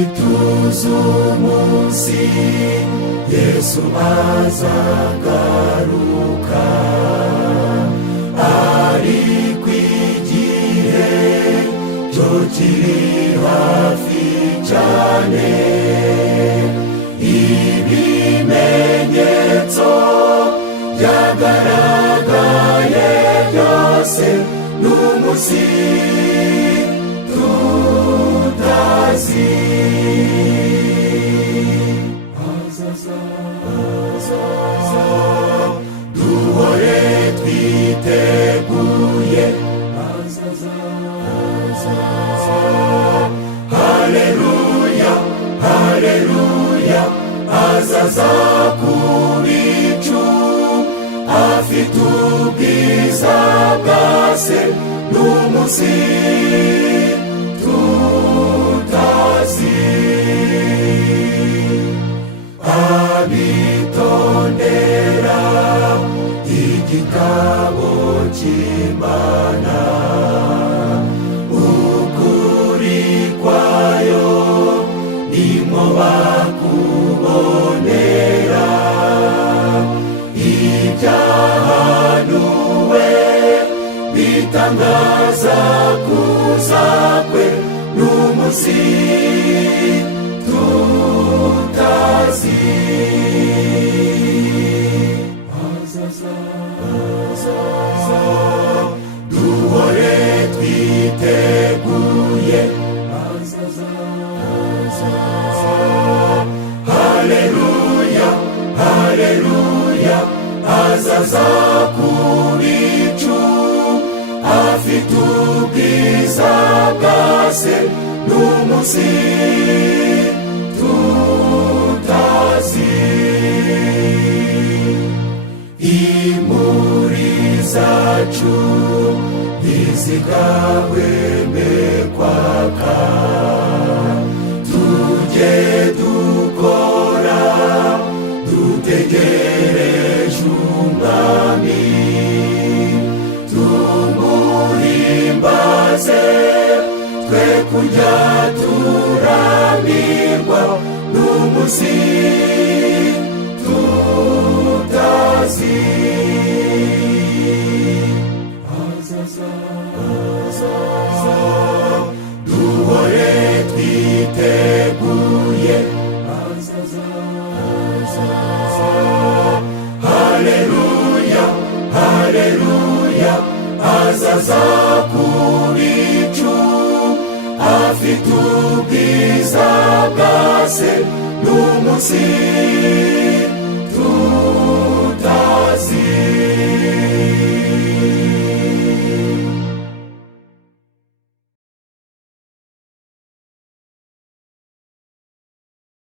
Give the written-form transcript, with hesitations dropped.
ituze umunsi Yesu azagaruka, ariko igihe cyo kiri hafi cyane. Ibimenyetso byagaragaye byose n'umunsi tutazi. Duhore twiteguye, haleluya, haleluya. Azaza ku bicu afite ubwiza bwa se n'umunsi tutazi. Abitondera igitabo cy'Imana, ukuri kwayo nimwo bakubonera. Ibyahanuwe bitangaza kuza kwe n'umunsi tutazi. Duhore twiteguye, haleluya, haleluya. Azaza ku bicu afite ubwiza bwa se n'umunsi tutazi. Imuri zacu ntizigahweme kwaka, tujye dukora dutegereje umwami, tumuhimbaze twe kujya turambirwa n'umunsi tutazi. Duhore twiteguye, haleluya, haleluya. Azaza ku bicu afite ubwiza bwa se n'umunsi